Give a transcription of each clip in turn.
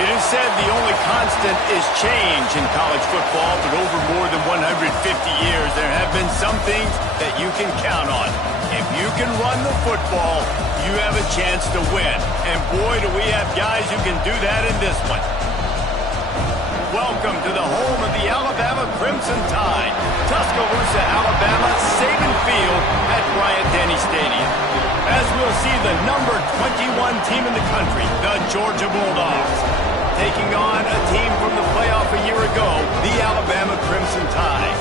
It is said the only constant is change in college football, but over more than 150 years, there have been some things that you can count on. If you can run the football, you have a chance to win. And boy, do we have guys who can do that in this one. Welcome to the home of the Alabama Crimson Tide. Tuscaloosa, Alabama, Saban Field at Bryant-Denny Stadium. As we'll see the number 21 team in the country, the Georgia Bulldogs, taking on a team from the playoff a year ago, the Alabama Crimson Tide.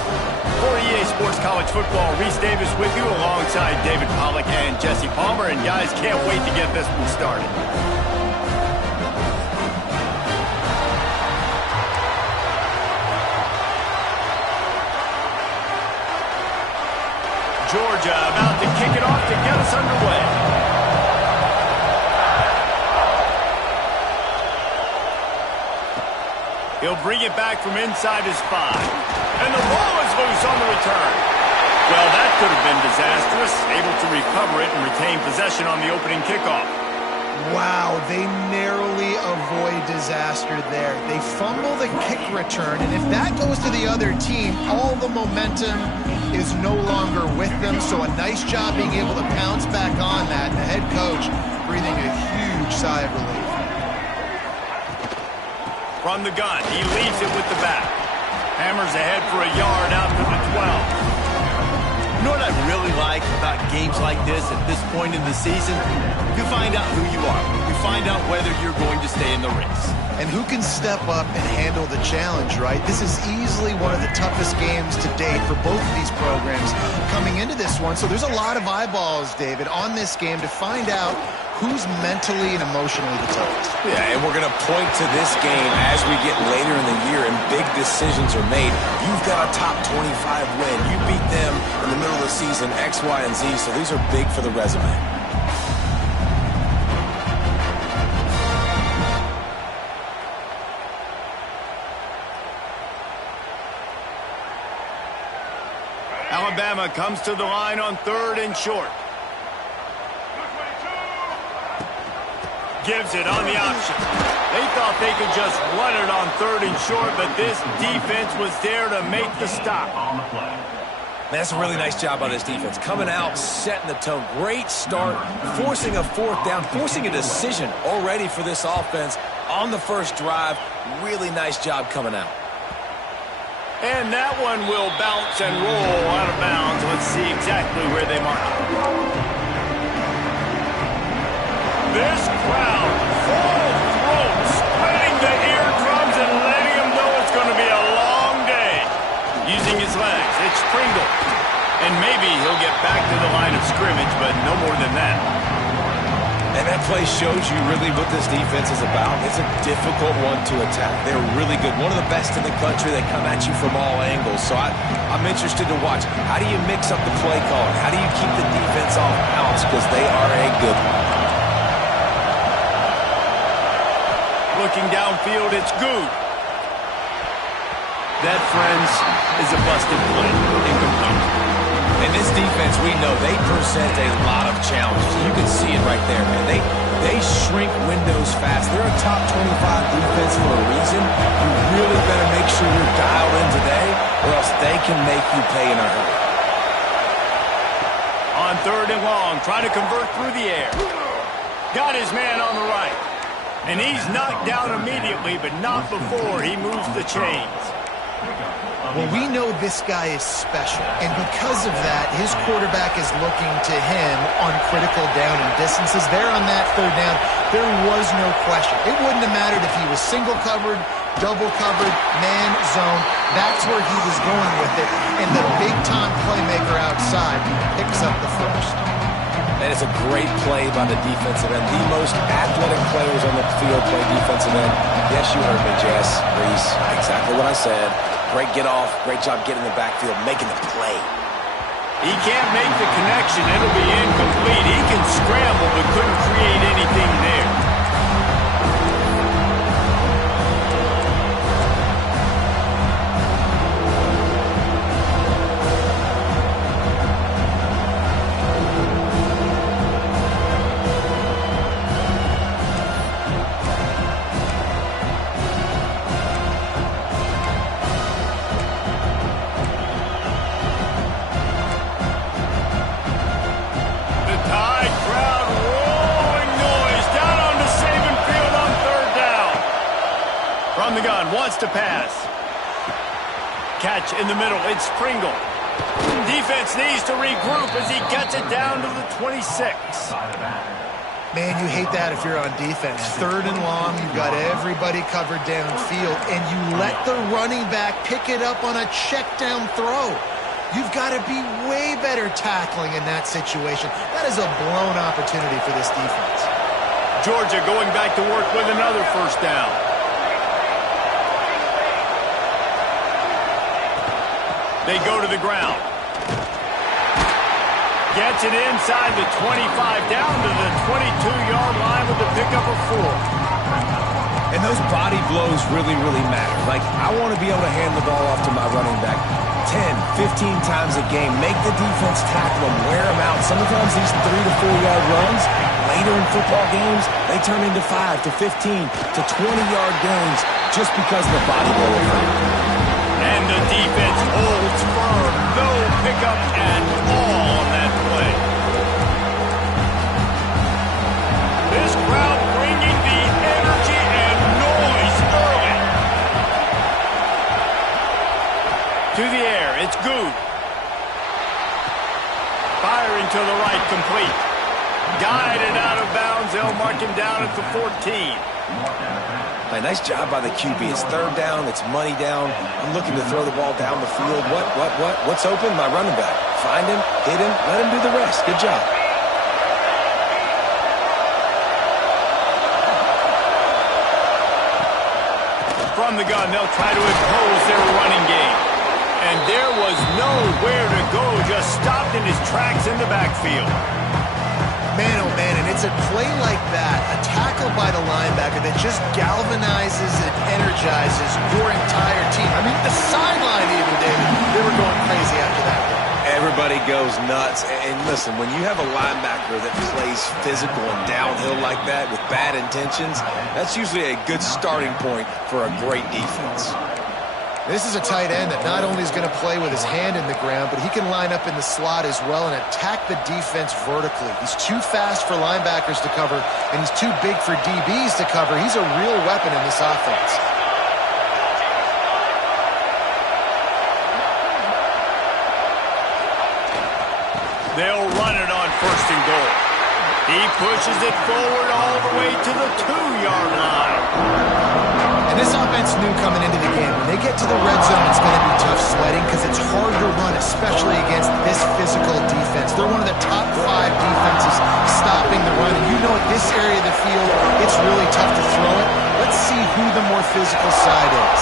For EA Sports College Football, Reese Davis with you alongside David Pollack and Jesse Palmer. And guys, can't wait to get this one started. Georgia about to kick it off to get us underway. He'll bring it back from inside his 5. And the ball is loose on the return. Well, that could have been disastrous. Able to recover it and retain possession on the opening kickoff. Wow, they narrowly avoid disaster there. They fumble the kick return, and if that goes to the other team, all the momentum is no longer with them. So a nice job being able to pounce back on that. The head coach breathing a huge sigh of relief. From the gun, he leaves it with the back. Hammers ahead for a yard out to the 12. You know what I really like about games like this at this point in the season? You find out who you are. You find out whether you're going to stay in the race. And who can step up and handle the challenge, right? This is easily one of the toughest games to date for both of these programs coming into this one. So there's a lot of eyeballs, David, on this game to find out who's mentally and emotionally the toughest. Yeah, and we're going to point to this game as we get later in the year and big decisions are made. You've got a top 25 win. You beat them in the middle of the season, X, Y, and Z, so these are big for the resume. Alabama comes to the line on 3rd and short. Gives it on the option. They thought they could just run it on 3rd and short, but this defense was there to make the stop. That's a really nice job by this defense. Coming out, setting the tone. Great start, forcing a 4th down, forcing a decision already for this offense on the first drive. Really nice job coming out. And that one will bounce and roll out of bounds. Let's see exactly where they mark it. This crowd, full throat, spreading the eardrums and letting them know it's going to be a long day. Using his legs, it's Pringle. And maybe he'll get back to the line of scrimmage, but no more than that. And that play shows you really what this defense is about. It's a difficult one to attack. They're really good. One of the best in the country. They come at you from all angles. So I'm interested to watch. How do you mix up the play calling? How do you keep the defense off balance? Because they are a good one. Looking downfield, it's Good. That, friends, is a busted play. Incomplete. And this defense, we know, they present a lot of challenges. You can see it right there, man. They shrink windows fast. They're a top 25 defense for a reason. You really better make sure you're dialed in today, or else they can make you pay in a hurry. On 3rd and long, trying to convert through the air. Got his man on the right. And he's knocked down immediately, but not before he moves the chains. Well, we know this guy is special, and because of that, his quarterback is looking to him on critical down and distances. There on that 3rd down, there was no question. It wouldn't have mattered if he was single covered, double covered, man, zone. That's where he was going with it, and the big-time playmaker outside picks up the first. And it's a great play by the defensive end. The most athletic players on the field play defensive end. Yes, you heard me, Jess, Reese. Exactly what I said. Great get off. Great job getting the backfield, making the play. He can't make the connection. It'll be incomplete. He can scramble, but couldn't create anything there. wants to pass. Catch in the middle. It's Pringle. Defense needs to regroup as he gets it down to the 26. Man, you hate that if you're on defense. 3rd and long, you've got everybody covered downfield, and you let the running back pick it up on a check down throw. You've got to be way better tackling in that situation. That is a blown opportunity for this defense. Georgia going back to work with another first down. They go to the ground. Gets it inside the 25, down to the 22-yard line with the pickup of 4. And those body blows really, really matter. Like, I want to be able to hand the ball off to my running back 10, 15 times a game. Make the defense tackle them, wear them out. Sometimes these 3 to 4-yard runs, later in football games, they turn into 5 to 15 to 20-yard gains just because of the body blow effect. And the defense holds firm. No pickup at all on that play. This crowd bringing the energy and noise early. To the air, it's Good. Firing to the right, complete. Guided out of bounds. They'll mark him down at the 14. Nice job by the QB. It's 3rd down. It's money down. I'm looking to throw the ball down the field. What's open? My running back. Find him, hit him, let him do the rest. Good job. From the gun, they'll try to impose their running game. And there was nowhere to go. Just stopped in his tracks in the backfield. Man, oh man, and it's a play like that, a tackle by the linebacker that just galvanizes and energizes your entire team. I mean, the sideline even, David, they were going crazy after that. Everybody goes nuts. And listen, when you have a linebacker that plays physical and downhill like that with bad intentions, that's usually a good starting point for a great defense. This is a tight end that not only is going to play with his hand in the ground, but he can line up in the slot as well and attack the defense vertically. He's too fast for linebackers to cover, and he's too big for DBs to cover. He's a real weapon in this offense. They'll run it on 1st and goal. He pushes it forward all the way to the 2-yard line. And this offense knew coming into the game, when they get to the red zone, it's going to be tough sledding because it's hard to run, especially against this physical defense. They're one of the top 5 defenses stopping the run. And you know at this area of the field, it's really tough to throw it. Let's see who the more physical side is.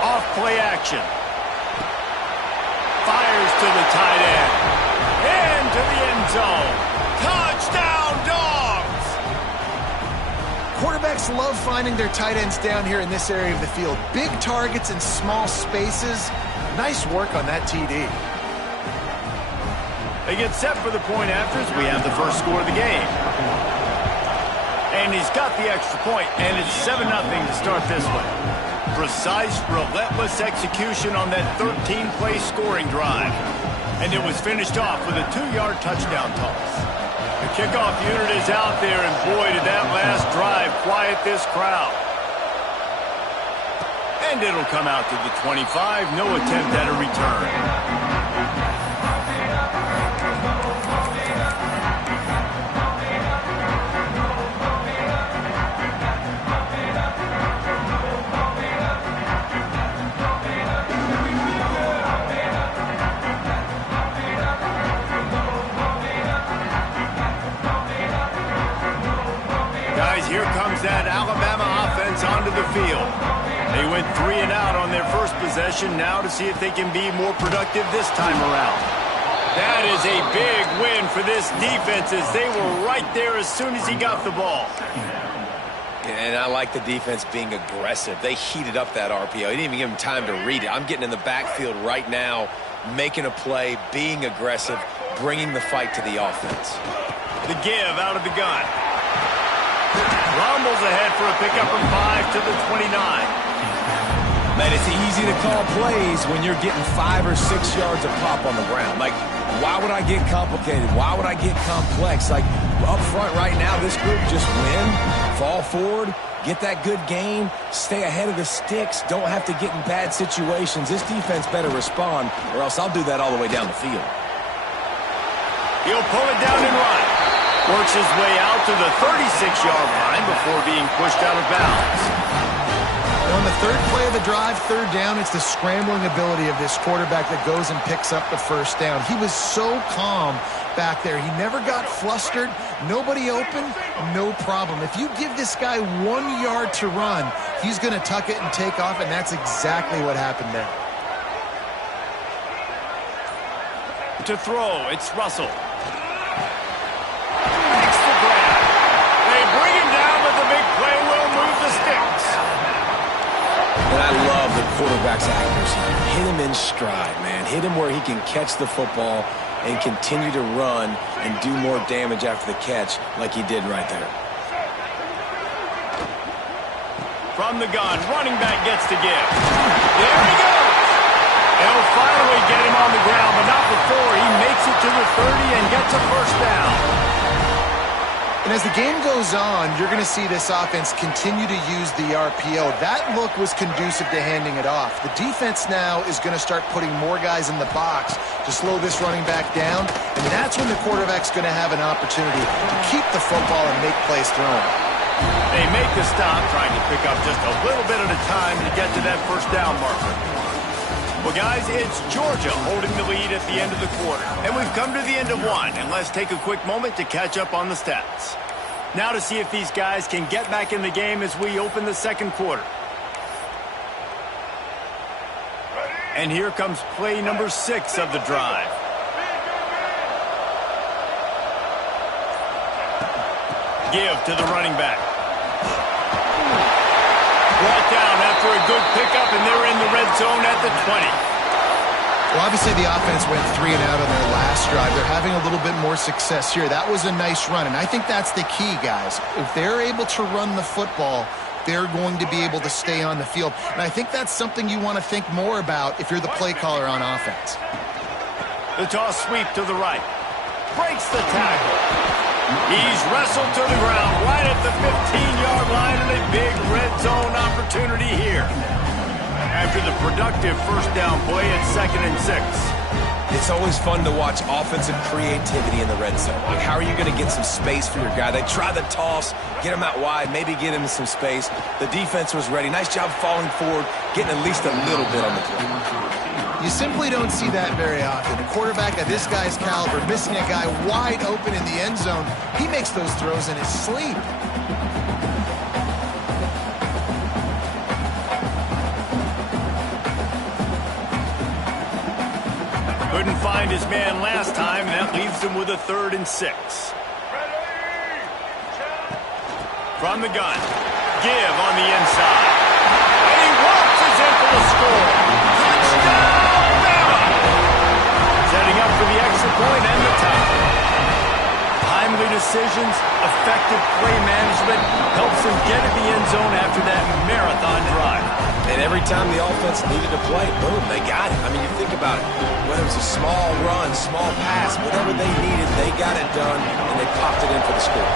Off play action. Fires to the tight end. Into the end zone. Touchdown, Dogs! Quarterbacks love finding their tight ends down here in this area of the field. Big targets in small spaces. Nice work on that TD. They get set for the point afters. We have the first score of the game. And he's got the extra point, and it's 7-0 to start this one. Precise, relentless execution on that 13-play scoring drive. And it was finished off with a 2-yard touchdown toss. The kickoff unit is out there, and boy, did that last drive quiet this crowd. And it'll come out to the 25. No attempt at a return. Here comes that Alabama offense onto the field. They went 3 and out on their first possession, now to see if they can be more productive this time around. That is a big win for this defense as they were right there as soon as he got the ball. And I like the defense being aggressive. They heated up that RPO. He didn't even give him time to read it. I'm getting in the backfield right now, making a play, being aggressive, bringing the fight to the offense. The give out of the gun. Rumbles ahead for a pickup of 5 to the 29. Man, it's easy to call plays when you're getting 5 or 6 yards of pop on the ground. Like, why would I get complicated? Why would I get complex? Like, up front right now, this group just win, fall forward, get that good gain, stay ahead of the sticks, don't have to get in bad situations. This defense better respond, or else I'll do that all the way down the field. He'll pull it down and run. Works his way out to the 36-yard line before being pushed out of bounds. On the third play of the drive, third down, it's the scrambling ability of this quarterback that goes and picks up the first down. He was so calm back there. He never got flustered. Nobody open, no problem. If you give this guy 1 yard to run, he's going to tuck it and take off, and that's exactly what happened there. To throw, it's Russell. Makes the grab. They bring him down, but the big play will move the sticks. And I love the quarterback's accuracy. Hit him in stride, man. Hit him where he can catch the football and continue to run and do more damage after the catch like he did right there. From the gun, running back gets to give. There he goes. They'll finally get him on the ground, but not before he makes it to the 30 and gets a first down. And as the game goes on, you're going to see this offense continue to use the RPO. That look was conducive to handing it off. The defense now is going to start putting more guys in the box to slow this running back down, and that's when the quarterback's going to have an opportunity to keep the football and make plays thrown. They make the stop, trying to pick up just a little bit at a time to get to that first down marker. Well, guys, it's Georgia holding the lead at the end of the quarter. And we've come to the end of one, and let's take a quick moment to catch up on the stats. Now to see if these guys can get back in the game as we open the second quarter. And here comes play number 6 of the drive. Give to the running back. Brought down after a good pickup, and they're in the red zone at the 20. Well, obviously the offense went 3 and out on their last drive. They're having a little bit more success here. That was a nice run, and I think that's the key, guys. If they're able to run the football, they're going to be able to stay on the field. And I think that's something you want to think more about if you're the play caller on offense. The toss sweep to the right. Breaks the tackle. He's wrestled to the ground right at the 15-yard line, and a big red zone opportunity here. After the productive first down play at 2nd and 6. It's always fun to watch offensive creativity in the red zone. Like, how are you going to get some space for your guy? They try the toss, get him out wide, maybe get him some space. The defense was ready. Nice job falling forward, getting at least a little bit on the play. You simply don't see that very often. A quarterback of this guy's caliber missing a guy wide open in the end zone. He makes those throws in his sleep. Couldn't find his man last time, and that leaves him with a 3rd and 6. From the gun, give on the inside. And he waltzes in for the score. Touchdown, Bama! Setting up for the extra point and the tie. Timely decisions, effective play management helps him get in the end zone after that marathon drive. And every time the offense needed to play, boom, they got it. I mean, you think about it. Whether it was a small run, small pass, whatever they needed, they got it done, and they popped it in for the score.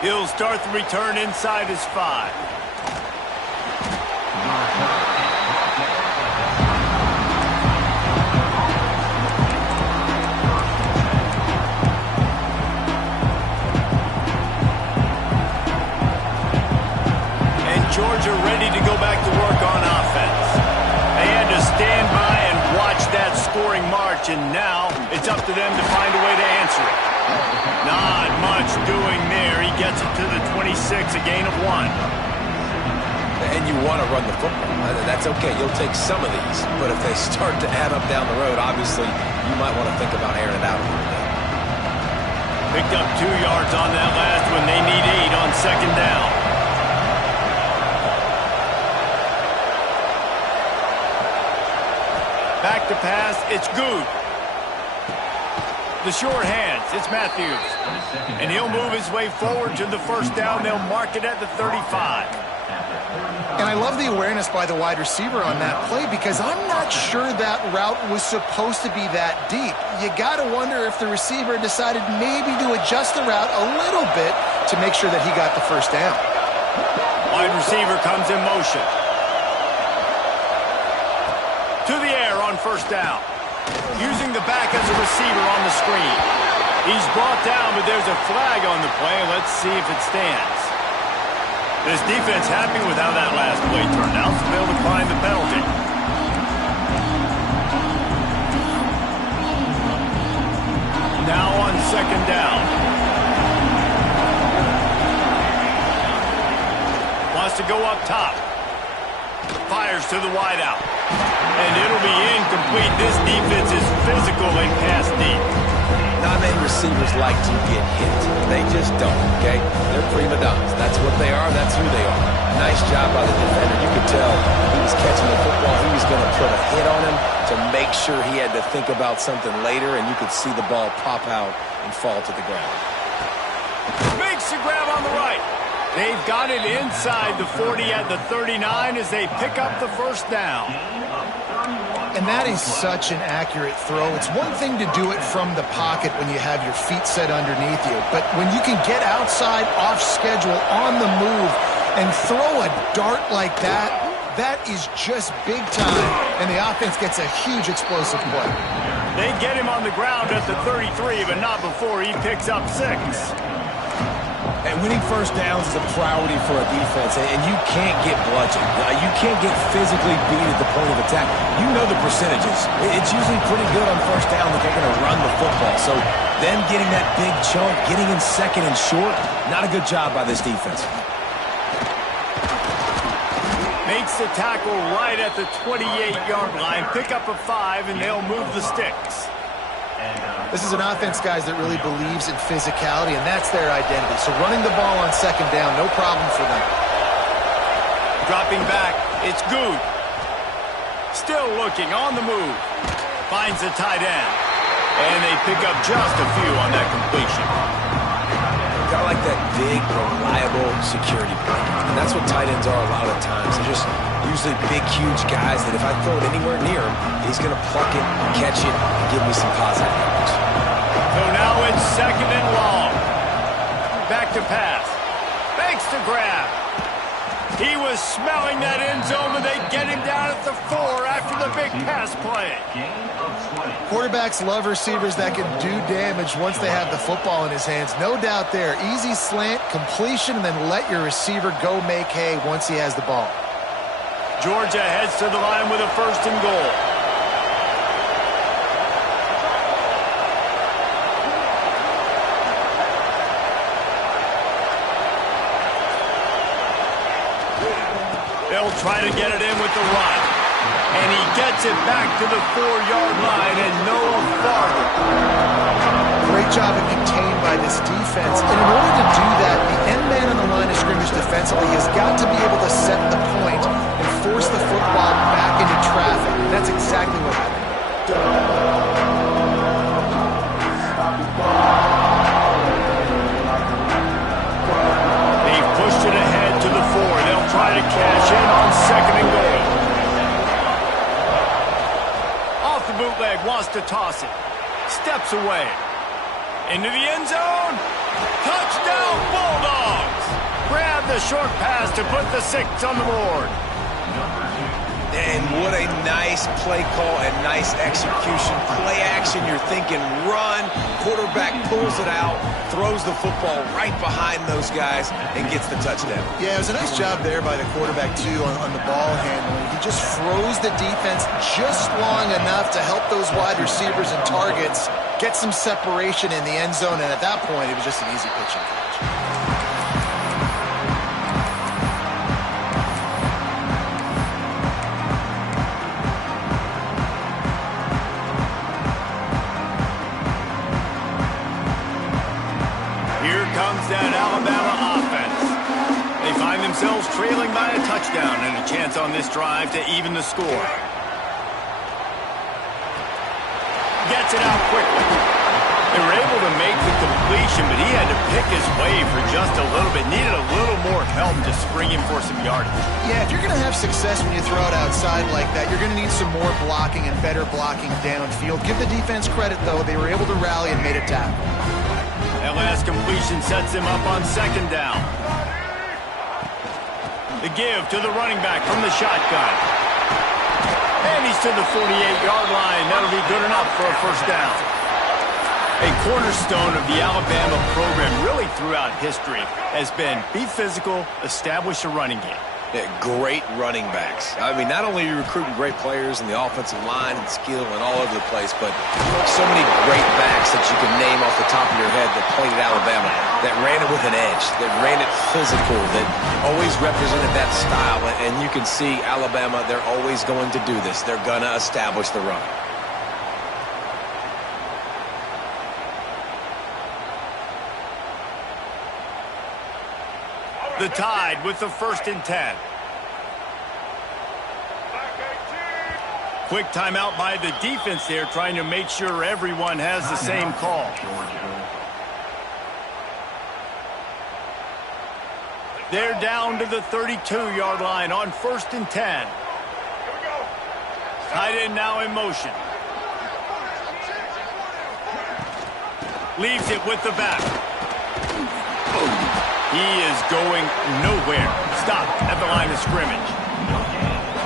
He'll start the return inside his 5. Georgia ready to go back to work on offense. They had to stand by and watch that scoring march, and now it's up to them to find a way to answer it. Not much doing there. He gets it to the 26, a gain of 1. And you want to run the football. That's okay. You'll take some of these. But if they start to add up down the road, obviously, you might want to think about airing it out a little bit. Picked up 2 yards on that last one. They need 8 on 2nd down. Back to pass, it's Good. The short hands, it's Matthews. And he'll move his way forward to the first down. They'll mark it at the 35. And I love the awareness by the wide receiver on that play because I'm not sure that route was supposed to be that deep. You got to wonder if the receiver decided maybe to adjust the route a little bit to make sure that he got the first down. Wide receiver comes in motion. To the air on first down. Using the back as a receiver on the screen. He's brought down, but there's a flag on the play. Let's see if it stands. This defense happy with how that last play turned out, so they'll decline the penalty. Now on second down. Wants to go up top. Fires to the wideout. And it'll be incomplete. This defense is physical and pass deep. Not many receivers like to get hit. They just don't, okay? They're prima donnas. That's what they are. That's who they are. Nice job by the defender. You could tell he was catching the football. He was going to put a hit on him to make sure he had to think about something later, and you could see the ball pop out and fall to the ground. Makes the grab on the right. They've got it inside the 40 at the 39 as they pick up the first down. And that is such an accurate throw. It's one thing to do it from the pocket when you have your feet set underneath you, but when you can get outside, off schedule, on the move, and throw a dart like that, that is just big time, and the offense gets a huge explosive play. They get him on the ground at the 33, but not before he picks up 6. And winning first downs is a priority for a defense, and you can't get bludgeoned. You can't get physically beat at the point of attack. You know the percentages. It's usually pretty good on first down that they're going to run the football. So them getting that big chunk, getting in second and short, not a good job by this defense. Makes the tackle right at the 28-yard line. Pick up a 5, and they'll move the sticks. This is an offense, guys, that really believes in physicality, and that's their identity. So running the ball on second down, no problem for them. Dropping back, it's Good. Still looking, on the move. Finds the tight end. And they pick up just a few on that completion. Got like that big, reliable security blanket. And that's what tight ends are a lot of times. They're just usually big, huge guys that if I throw it anywhere near him, he's going to pluck it, catch it, and give me some positive yards. So now it's second and long. Back to pass. Makes the grab. He was smelling that end zone, but they get him down at the 4 after the big pass play. Quarterbacks love receivers that can do damage once they have the football in his hands. No doubt there. Easy slant, completion, and then let your receiver go make hay once he has the ball. Georgia heads to the line with a first and goal. They'll try to get it in with the run. And he gets it back to the 4-yard line and no farther. Great job of contained by this defense. And in order to do that, the end man on the line of scrimmage defensively has got to be able to set the point and force the football back into traffic. And that's exactly what happened. They've pushed it ahead to the 4. They'll try to cash in on second and goal. Off the bootleg, wants to toss it. Steps away. Into the end zone. Touchdown, Bulldogs! Grab the short pass to put the 6 on the board. And what a nice play call and nice execution. Play action, you're thinking run. Quarterback pulls it out, throws the football right behind those guys, and gets the touchdown. Yeah, it was a nice job there by the quarterback, too, on the ball handling. He just froze the defense just long enough to help those wide receivers and targets get some separation in the end zone, and at that point, it was just an easy pitch and catch. Trailing by a touchdown and a chance on this drive to even the score. Gets it out quickly. They were able to make the completion, but he had to pick his way for just a little bit. Needed a little more help to spring him for some yardage. Yeah, if you're going to have success when you throw it outside like that, you're going to need some more blocking and better blocking downfield. Give the defense credit, though. They were able to rally and made a tackle. That last completion sets him up on second down. The give to the running back from the shotgun. And he's to the 48-yard line. That'll be good enough for a first down. A cornerstone of the Alabama program really throughout history has been be physical, establish a running game. Yeah, great running backs. I mean, not only are you recruiting great players in the offensive line and skill and all over the place, but so many great backs that you can name off the top of your head that played at Alabama, that ran it with an edge, that ran it physical, that always represented that style. And you can see Alabama, they're always going to do this. They're going to establish the run. The Tide with the 1st and 10. Quick timeout by the defense there, trying to make sure everyone has the same call. They're down to the 32-yard line on 1st and 10. Tight end now in motion. Leaves it with the back. He is going nowhere. Stop at the line of scrimmage.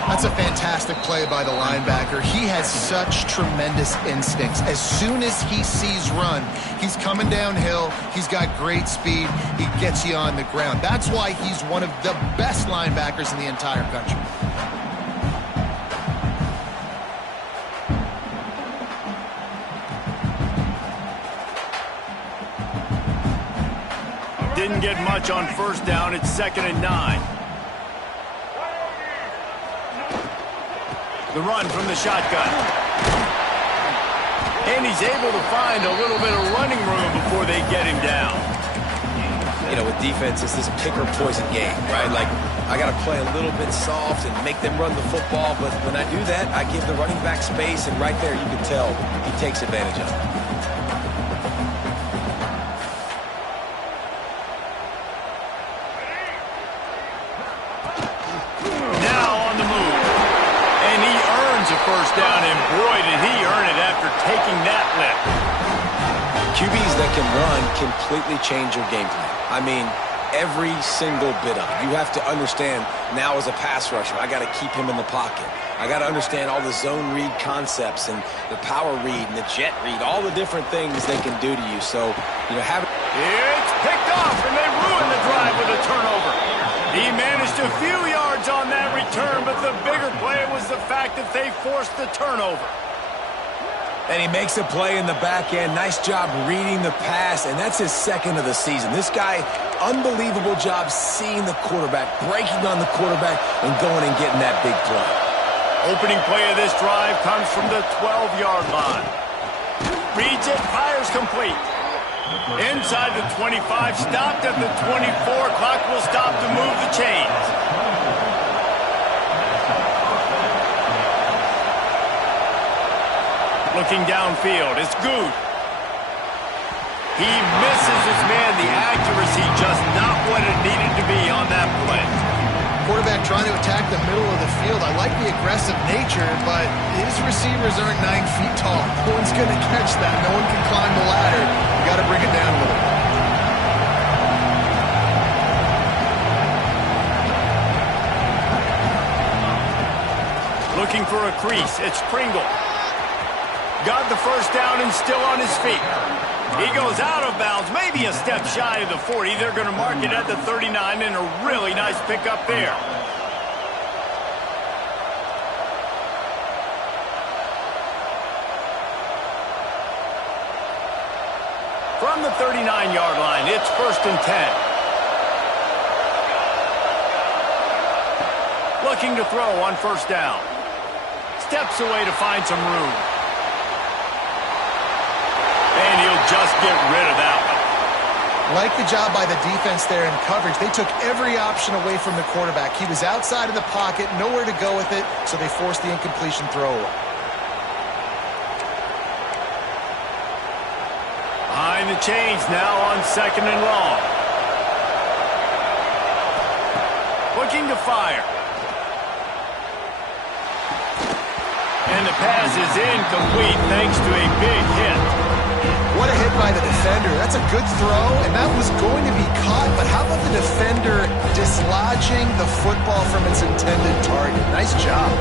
That's a fantastic play by the linebacker. He has such tremendous instincts. As soon as he sees run, he's coming downhill. He's got great speed. He gets you on the ground. That's why he's one of the best linebackers in the entire country. Didn't get much on first down. It's 2nd and 9. The run from the shotgun. And he's able to find a little bit of running room before they get him down. You know, with defense, it's this pick or poison game, right? Like, I got to play a little bit soft and make them run the football, but when I do that, I give the running back space, and right there you can tell he takes advantage of it. First down, and boy, did he earn it after taking that lift. QBs that can run completely change your game plan. I mean, every single bit of it. You have to understand now as a pass rusher, I got to keep him in the pocket. I got to understand all the zone read concepts and the power read and the jet read, all the different things they can do to you. So, you know, it's picked off, and they ruin the drive with a turnover. He managed a few yards on that return, but the bigger play was the fact that they forced the turnover. And he makes a play in the back end. Nice job reading the pass, and that's his 2nd of the season. This guy, unbelievable job seeing the quarterback, breaking on the quarterback, and going and getting that big play. Opening play of this drive comes from the 12-yard line. Reads it, fires complete. Inside the 25, stopped at the 24. Clock will stop to move the chains. Looking downfield, it's Good. He misses his man. The accuracy just not what it needed to be on that play. Quarterback trying to attack the middle of the field. I like the aggressive nature, but his receivers aren't 9 feet tall. No one's going to catch that. No one can climb the ladder. You got to bring it down a little bit. Looking for a crease. It's Pringle. Got the first down and still on his feet. He goes out of bounds, maybe a step shy of the 40. They're going to mark it at the 39, and a really nice pickup there. From the 39-yard line, it's 1st and 10. Looking to throw on first down. Steps away to find some room. And he'll just get rid of that one. Like the job by the defense there in coverage. They took every option away from the quarterback. He was outside of the pocket, nowhere to go with it, so they forced the incompletion throw away. Behind the chains now on 2nd and long. Looking to fire. And the pass is incomplete thanks to a big hit. What a hit by the defender. That's a good throw, and that was going to be caught, but how about the defender dislodging the football from its intended target? Nice job.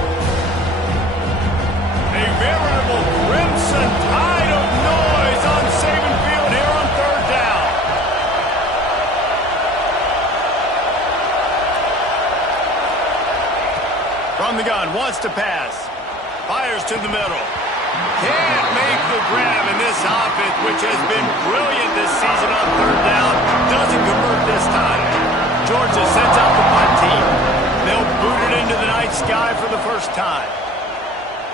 A veritable crimson tide of noise on Saban Field here on 3rd down. From the gun, wants to pass. Fires to the middle. Can't make the grab, and this offense, which has been brilliant this season on 3rd down, doesn't convert this time. Georgia sends out the punt team. They'll boot it into the night sky for the first time.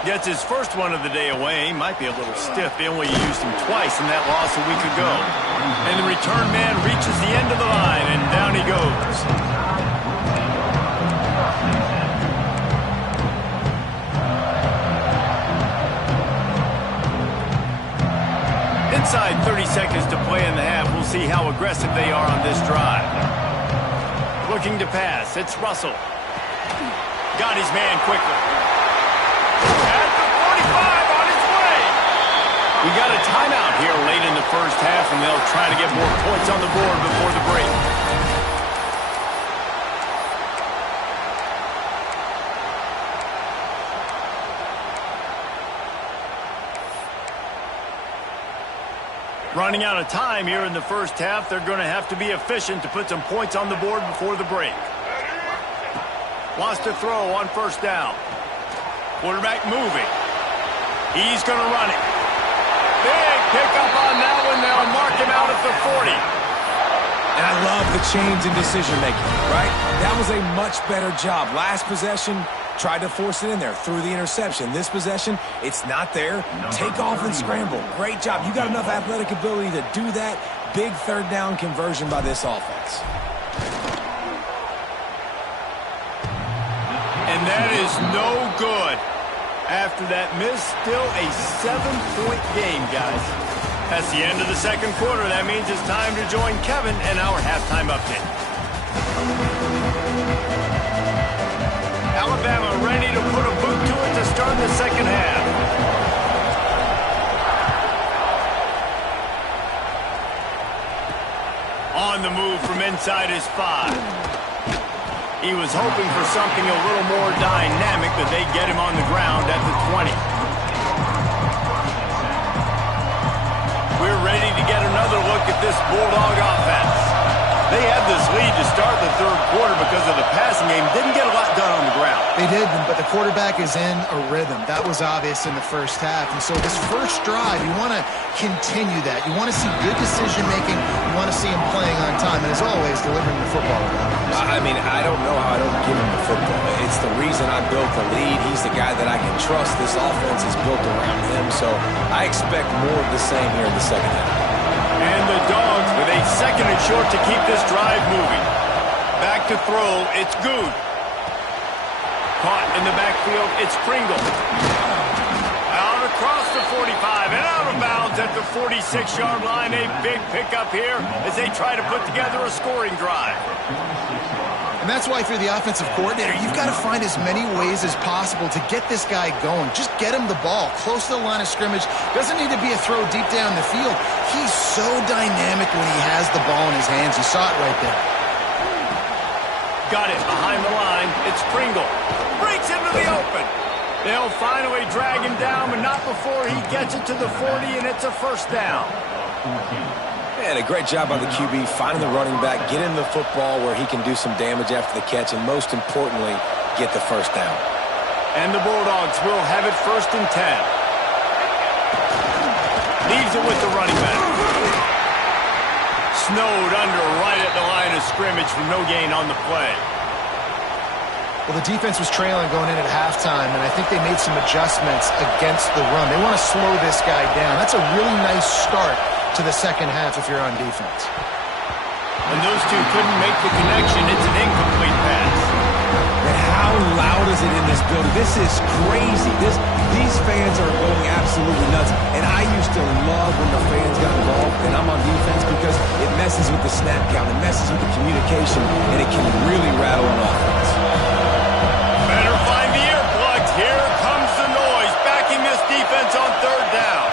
Gets his first one of the day away. Might be a little stiff. They only used him twice in that loss a week ago. And the return man reaches the end of the line, and down he goes. Inside 30 seconds to play in the half. We'll see how aggressive they are on this drive. Looking to pass. It's Russell. Got his man quickly. At the 45 on his way. We got a timeout here late in the first half, and they'll try to get more points on the board before the break. Running out of time here in the first half. They're going to have to be efficient to put some points on the board before the break. Wants to throw on 1st down. Quarterback moving. He's going to run it. Big pickup on that one. They'll mark him out at the 40. And I love the change in decision-making, right? That was a much better job. Last possession, tried to force it in there, threw the interception. This possession, it's not there. Take off and scramble. Great job. You got enough athletic ability to do that. Big 3rd down conversion by this offense. And that is no good. After that miss, still a 7-point game, guys. That's the end of the 2nd quarter. That means it's time to join Kevin and our halftime update. Alabama ready to put a boot to it to start the 2nd half. On the move from inside his 5. He was hoping for something a little more dynamic, but they get him on the ground at the 20. We're ready to get another look at this Bulldog offense. They had this lead to start the 3rd quarter because of the passing game. Didn't get a lot done on the ground. They did, but the quarterback is in a rhythm. That was obvious in the first half. And so this first drive, you want to continue that. You want to see good decision-making. You want to see him playing on time. And as always, delivering the football. I mean, I don't know how I don't give him the football. It's the reason I built the lead. He's the guy that I can trust. This offense is built around him. So I expect more of the same here in the 2nd half. And the Dogs with a 2nd and short to keep this drive moving. Back to throw, it's Good. Caught in the backfield, it's Pringle. Out across the 45 and out of bounds at the 46-yard line. A big pickup here as they try to put together a scoring drive. And that's why through the offensive coordinator, you've got to find as many ways as possible to get this guy going. Just get him the ball close to the line of scrimmage. Doesn't need to be a throw deep down the field. He's so dynamic when he has the ball in his hands. You saw it right there. Got it behind the line. It's Pringle. Breaks into the open. They'll finally drag him down, but not before he gets it to the 40, and it's a 1st down. And a great job by the QB, finding the running back, getting the football where he can do some damage after the catch, and most importantly, get the 1st down. And the Bulldogs will have it 1st and 10. Leaves it with the running back. Snowed under right at the line of scrimmage for no gain on the play. Well, the defense was trailing going in at halftime, and I think they made some adjustments against the run. They want to slow this guy down. That's a really nice start to the 2nd half if you're on defense. And those two couldn't make the connection. It's an incomplete pass. And how loud is it in this building? This is crazy. These these fans are going absolutely nuts. And I used to love when the fans got involved, and I'm on defense, because it messes with the snap count, it messes with the communication, and it can really rattle an offense. Better find the earplugs. Here comes the noise, backing this defense on third down.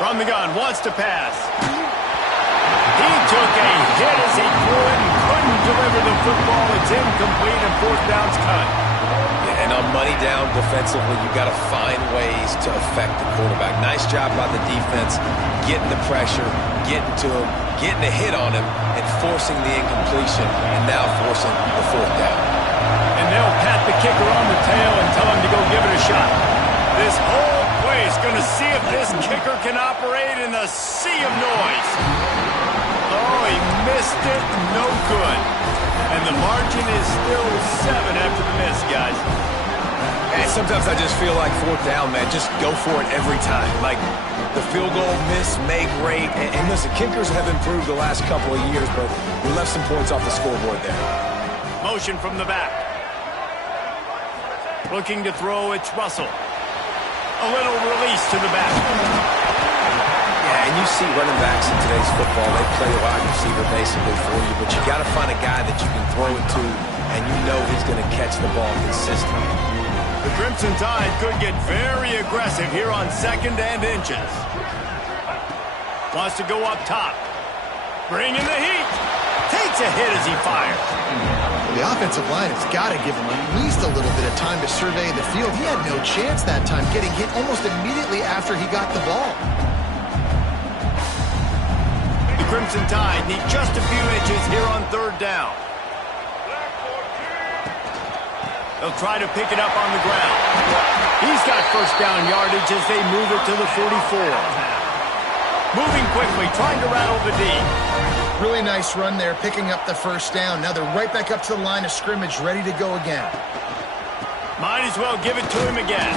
From the gun, wants to pass. He took a hit as he threw it and couldn't deliver the football. It's incomplete and fourth down's cut. And on money down defensively, you've got to find ways to affect the quarterback. Nice job by the defense, getting the pressure, getting to him, getting a hit on him, and forcing the incompletion, and now forcing the fourth down. And they'll pat the kicker on the tail and tell him to go give it a shot. This whole place going to see if this kicker can operate in the sea of noise. Oh, he missed it. No good. And the margin is still 7 after the miss, guys. And sometimes I just feel like fourth down, man. Just go for it every time. Like the field goal miss, make rate. And listen, kickers have improved the last couple of years, but we left some points off the scoreboard there. Motion from the back. Looking to throw, it's Russell. A little release to the back. Yeah, and you see running backs in today's football, they play a wide receiver basically for you, but you got to find a guy that you can throw it to, and you know he's going to catch the ball consistently. The Crimson Tide could get very aggressive here on 2nd and inches. Wants to go up top. Bring in the heat. Takes a hit as he fires. The offensive line has got to give him at least a little bit of time to survey the field. He had no chance that time, getting hit almost immediately after he got the ball. The Crimson Tide need just a few inches here on third down. They'll try to pick it up on the ground. He's got first down yardage as they move it to the 44. Moving quickly, trying to rattle the D. Really nice run there, picking up the first down. Now they're right back up to the line of scrimmage, ready to go again. Might as well give it to him again.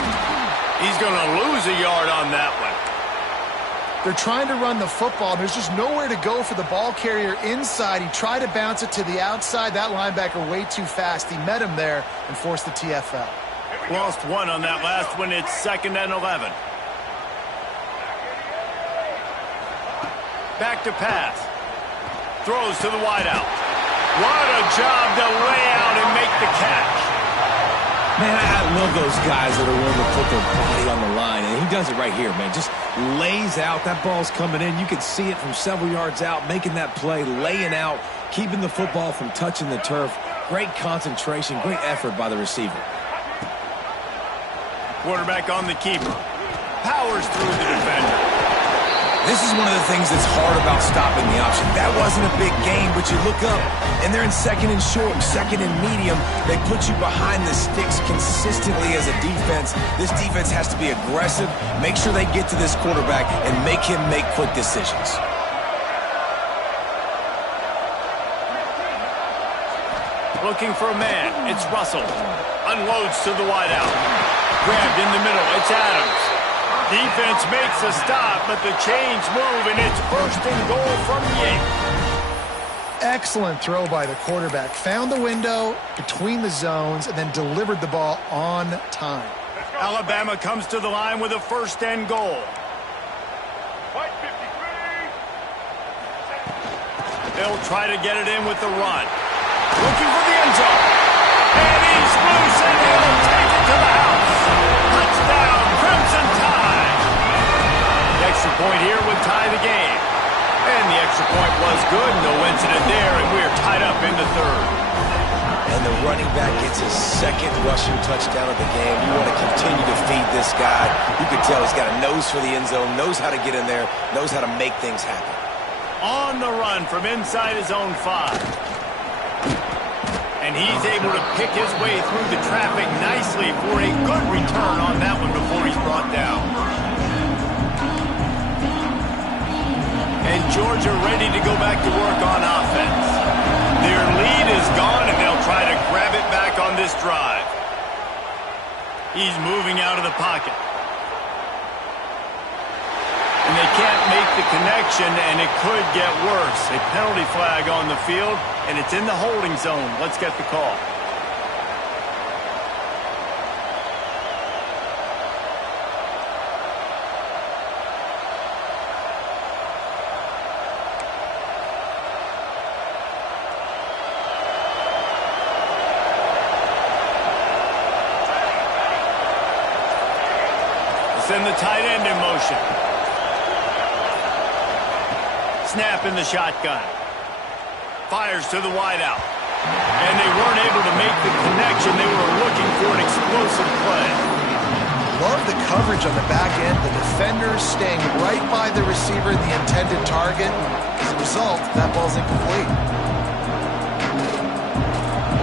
He's going to lose a yard on that one. They're trying to run the football. There's just nowhere to go for the ball carrier inside. He tried to bounce it to the outside. That linebacker way too fast. He met him there and forced the TFL. Lost one on that last one. It's 2nd and 11. Back to pass. Throws to the wideout. What a job to lay out and make the catch. Man, I love those guys that are willing to put their body on the line, and he does it right here, man. Just lays out. That ball's coming in. You can see it from several yards out, making that play, laying out, keeping the football from touching the turf. Great concentration, great effort by the receiver. Quarterback on the keeper. Powers through the defender. This is one of the things that's hard about stopping the option. That wasn't a big gain, but you look up, and they're in 2nd and short, 2nd and medium. They put you behind the sticks consistently as a defense. This defense has to be aggressive, make sure they get to this quarterback, and make him make quick decisions. Looking for a man. It's Russell. Unloads to the wideout. Grabbed in the middle. It's Adams. Defense makes a stop, but the chains move, and it's 1st and goal from the 8. Excellent throw by the quarterback. Found the window between the zones and then delivered the ball on time. Alabama comes to the line with a 1st and goal. They'll try to get it in with the run. Looking for the end zone. And he's loose, and he'll take it to the house. Touchdown, Crimson Tide. The extra point here would tie the game. And the extra point was good. No incident there, and we're tied up in the 3rd. And the running back gets his 2nd rushing touchdown of the game. You want to continue to feed this guy. You can tell he's got a nose for the end zone, knows how to get in there, knows how to make things happen. On the run from inside his own 5. And he's able to pick his way through the traffic nicely for a good return on that one before he's brought down. And Georgia ready to go back to work on offense. Their lead is gone, and they'll try to grab it back on this drive. He's moving out of the pocket. And they can't make the connection, and it could get worse. A penalty flag on the field, and it's in the holding zone. Let's get the call. send the tight end in motion. Snap in the shotgun. Fires to the wideout. And they weren't able to make the connection. They were looking for an explosive play. Love the coverage on the back end. The defenders staying right by the receiver, the intended target. As a result, that ball's incomplete.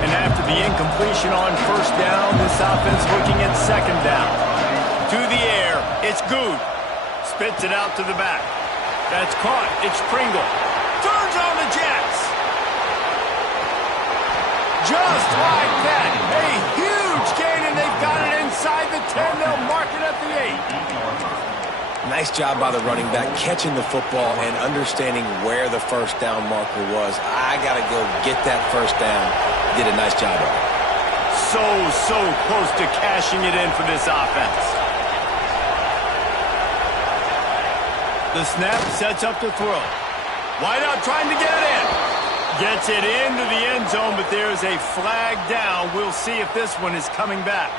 And after the incompletion on first down, this offense looking at second down. To the air, it's Good. Spits it out to the back. That's caught. It's Pringle. Turns on the Jets. Just like that. A huge gain, and they've got it inside the 10. They'll mark it at the 8. Nice job by the running back catching the football and understanding where the first down marker was. I got to go get that first down. Did a nice job of it. So close to cashing it in for this offense. The snap sets up to throw. Wideout trying to get it in. Gets it into the end zone, but there's a flag down. We'll see if this one is coming back.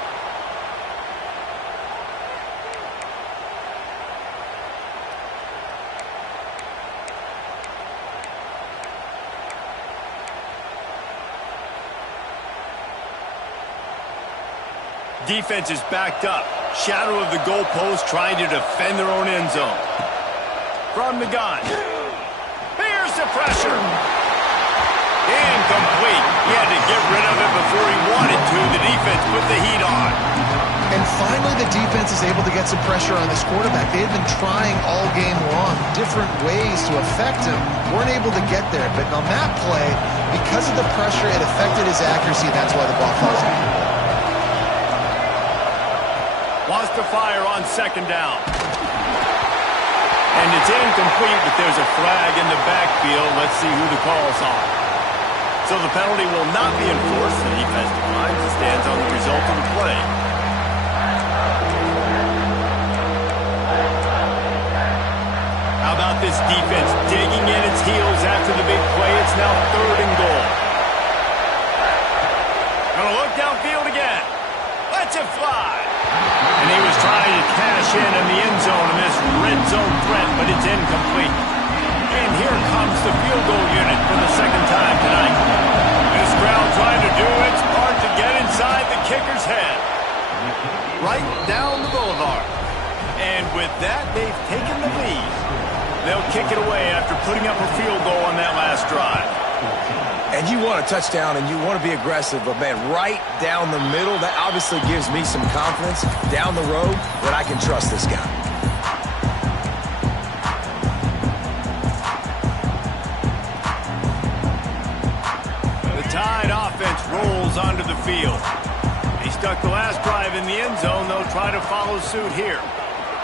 Defense is backed up. Shadow of the goalpost trying to defend their own end zone. From the gun. Here's the pressure. Incomplete. He had to get rid of it before he wanted to. The defense put the heat on. And finally, the defense is able to get some pressure on this quarterback. They had been trying all game long, different ways to affect him. Weren't able to get there. But on that play, because of the pressure, it affected his accuracy. That's why the ball falls out. Wants to fire on second down. And it's incomplete, but there's a flag in the backfield. Let's see who the call's on. So the penalty will not be enforced. The defense declines and stands on the result of the play. How about this defense digging in its heels after the big play? It's now 3rd and goal. Gonna look downfield again. Lets it fly. And he was trying to cash in the end zone in this red zone threat, but it's incomplete. And here comes the field goal unit for the second time tonight. This crowd trying to do its part to get inside the kicker's head. Right down the boulevard. And with that, they've taken the lead. They'll kick it away after putting up a field goal on that last drive. And you want a touchdown and you want to be aggressive, but man, right down the middle, that obviously gives me some confidence down the road that I can trust this guy. The Tide offense rolls onto the field. He stuck the last drive in the end zone. They'll try to follow suit here.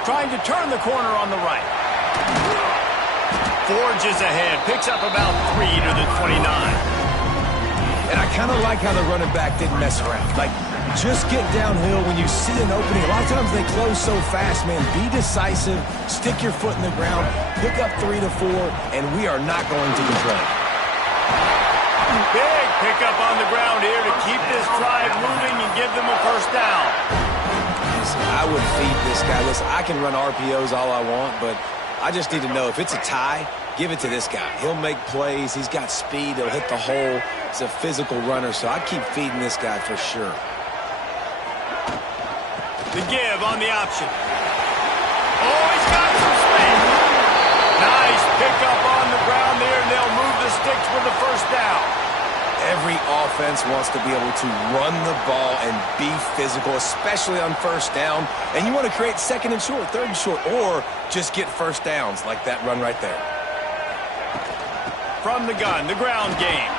Trying to turn the corner on the right. Forges ahead, picks up about 3 to the 29. And I kind of like how the running back didn't mess around. Like, just get downhill when you see an opening. A lot of times they close so fast, man. Be decisive, stick your foot in the ground, pick up 3 to 4, and we are not going to complain. Big pickup on the ground here to keep this drive moving and give them a first down. I would feed this guy. Listen, I can run RPOs all I want, but I just need to know if it's a tie, give it to this guy. He'll make plays. He's got speed. He'll hit the hole. He's a physical runner, so I'd keep feeding this guy for sure. The give on the option. Oh, he's got some space. Nice pickup on the ground there, and they'll move the sticks with the first down. Every offense wants to be able to run the ball and be physical, especially on first down. And you want to create 2nd and short, 3rd and short, or just get first downs like that run right there. From the gun, the ground game.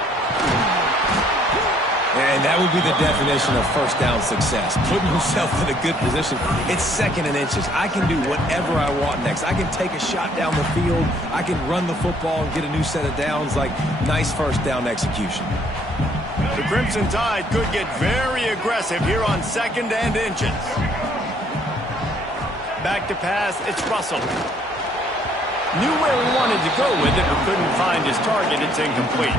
And that would be the definition of first down success. Putting yourself in a good position. It's 2nd and inches. I can do whatever I want next. I can take a shot down the field. I can run the football and get a new set of downs. Like, nice first down execution. The Crimson Tide could get very aggressive here on 2nd and inches. Back to pass, it's Russell. Knew where he wanted to go with it, but couldn't find his target. It's incomplete.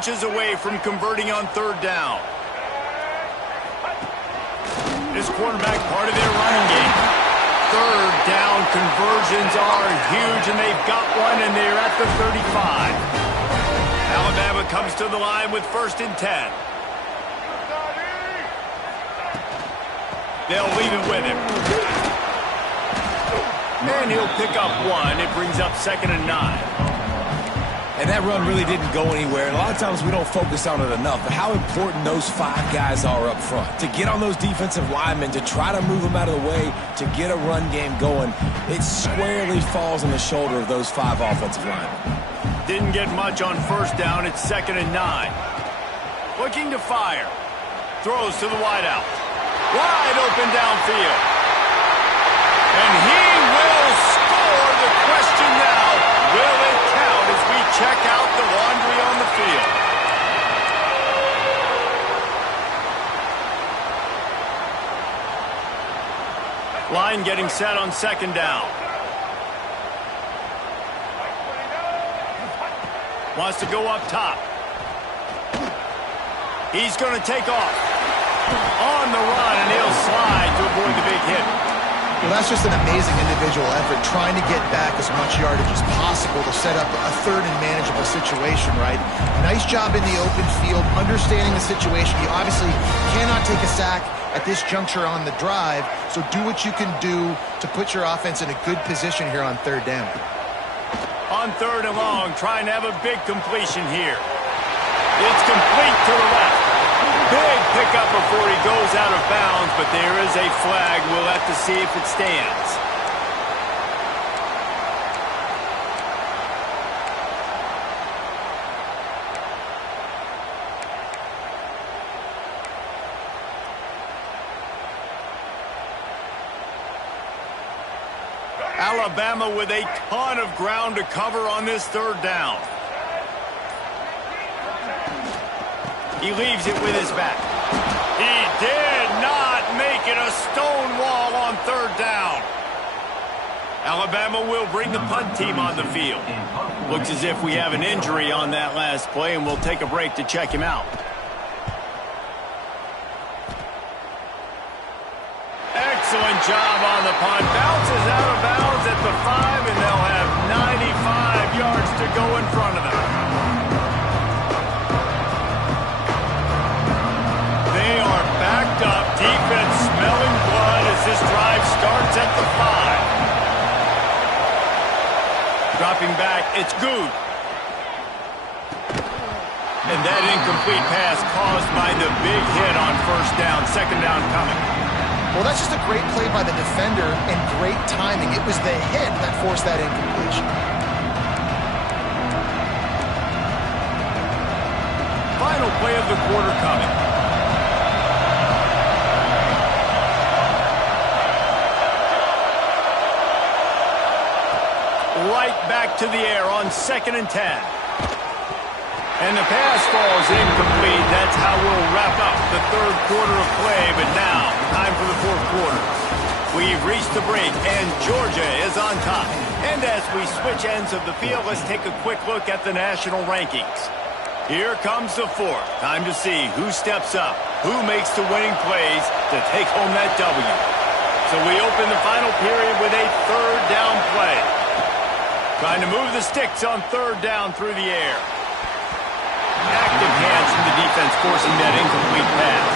inches away from converting on third down. This quarterback part of their running game. Third down conversions are huge, and they've got one, and they're at the 35. Alabama comes to the line with 1st and 10. They'll leave it with him. And he'll pick up one. It brings up 2nd and 9. And that run really didn't go anywhere. And a lot of times we don't focus on it enough, but how important those 5 guys are up front. To get on those defensive linemen, to try to move them out of the way, to get a run game going, it squarely falls on the shoulder of those 5 offensive linemen. Didn't get much on 1st down. It's 2nd and 9. Looking to fire. Throws to the wideout. Wide open downfield. And he will score. The question now, will it count as we check out the laundry on the field? Line getting set on 2nd down. Wants to go up top. He's going to take off. On the run, and he'll slide to avoid the big hit. Well, that's just an amazing individual effort, trying to get back as much yardage as possible to set up a 3rd and manageable situation, right? Nice job in the open field, understanding the situation. You obviously cannot take a sack at this juncture on the drive, so do what you can do to put your offense in a good position here on 3rd down. On 3rd and long, trying to have a big completion here. It's complete to the left. Big pickup before he goes out of bounds, but there is a flag. We'll have to see if it stands. Alabama with a ton of ground to cover on this 3rd down. He leaves it with his back. He did not make it a stone wall on 3rd down. Alabama will bring the punt team on the field. Looks as if we have an injury on that last play, and we'll take a break to check him out. Excellent job on the punt. Bounces out of bounds at the 5, and they'll have 95 yards to go in front of them. Backed up, defense smelling blood as this drive starts at the 5. Dropping back, it's good. And that incomplete pass caused by the big hit on 1st down, 2nd down coming. Well, that's just a great play by the defender and great timing. It was the hit that forced that incompletion. Final play of the quarter coming. Right back to the air on 2nd and 10. And the pass falls incomplete. That's how we'll wrap up the 3rd quarter of play. But now, time for the 4th quarter. We've reached the break, and Georgia is on top. And as we switch ends of the field, let's take a quick look at the national rankings. Here comes the 4th. Time to see who steps up, who makes the winning plays to take home that W. So we open the final period with a 3rd down play. Trying to move the sticks on 3rd down through the air. Active hands from the defense forcing that incomplete pass.